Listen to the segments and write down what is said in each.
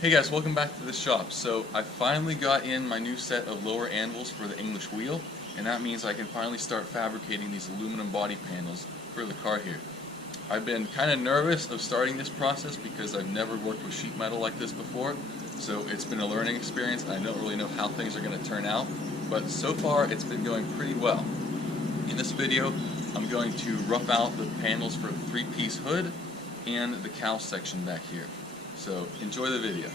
Hey guys, welcome back to the shop. So I finally got in my new set of lower anvils for the English wheel, and that means I can finally start fabricating these aluminum body panels for the car here. I've been kind of nervous of starting this process because I've never worked with sheet metal like this before, so it's been a learning experience. I don't really know how things are going to turn out, but so far it's been going pretty well. In this video, I'm going to rough out the panels for the three-piece hood and the cowl section back here. So enjoy the video.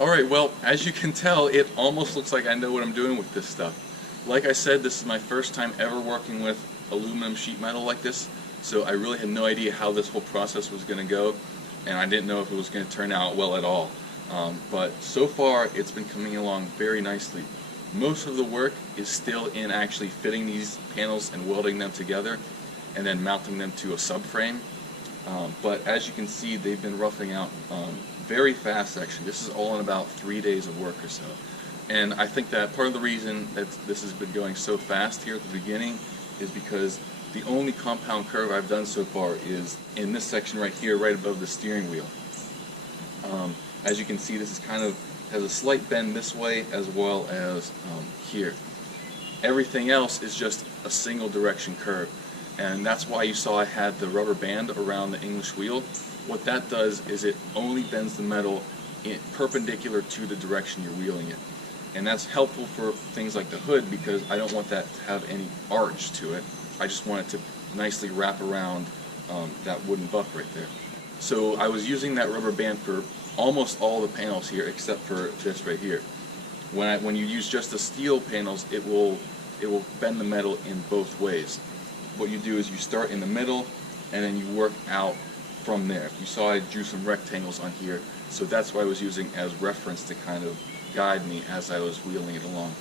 Alright, well, as you can tell, it almost looks like I know what I'm doing with this stuff. Like I said, this is my first time ever working with aluminum sheet metal like this, so I really had no idea how this whole process was going to go, and I didn't know if it was going to turn out well at all. But so far, it's been coming along very nicely. Most of the work is still in actually fitting these panels and welding them together, and then mounting them to a subframe. But as you can see, they've been roughing out very fast actually. This is all in about 3 days of work or so. And I think that part of the reason that this has been going so fast here at the beginning is because the only compound curve I've done so far is in this section right here, right above the steering wheel. As you can see, this is kind of has a slight bend this way as well as here. Everything else is just a single direction curve. And that's why you saw I had the rubber band around the English wheel. What that does is it only bends the metal perpendicular to the direction you're wheeling it. And that's helpful for things like the hood because I don't want that to have any arch to it. I just want it to nicely wrap around that wooden buck right there. So I was using that rubber band for almost all the panels here except for this right here. When you use just the steel panels, it will bend the metal in both ways. What you do is you start in the middle and then you work out from there. You saw I drew some rectangles on here, so that's what I was using as reference to kind of guide me as I was wheeling it along.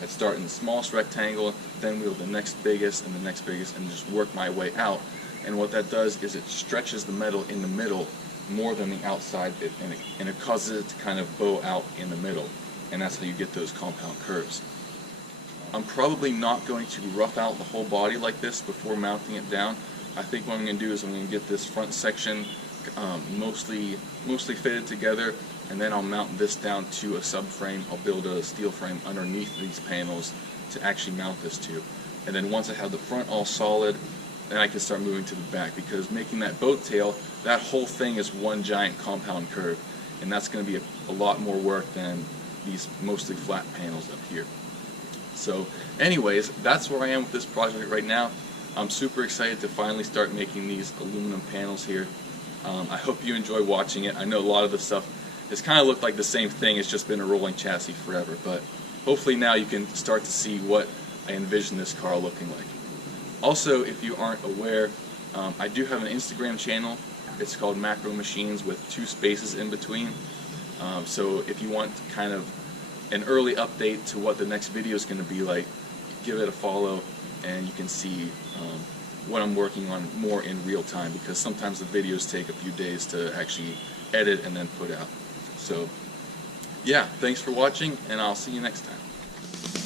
I'd start in the smallest rectangle, then wheel the next biggest and the next biggest, and just work my way out. And what that does is it stretches the metal in the middle more than the outside, and it causes it to kind of bow out in the middle. And that's how you get those compound curves. I'm probably not going to rough out the whole body like this before mounting it down. I think what I'm going to do is I'm going to get this front section mostly fitted together, and then I'll mount this down to a subframe. I'll build a steel frame underneath these panels to actually mount this to. And then once I have the front all solid, then I can start moving to the back, because making that boat tail, that whole thing is one giant compound curve, and that's going to be a lot more work than these mostly flat panels up here. So anyways, that's where I am with this project right now. I'm super excited to finally start making these aluminum panels here. I hope you enjoy watching it. I know a lot of the stuff has kind of looked like the same thing. It's just been a rolling chassis forever, but hopefully now you can start to see what I envision this car looking like. Also, if you aren't aware, I do have an Instagram channel. It's called Macro Machines with 2 spaces in between. So if you want kind of an early update to what the next video is going to be like, give it a follow and you can see what I'm working on more in real time, because sometimes the videos take a few days to actually edit and then put out. So yeah, thanks for watching, and I'll see you next time.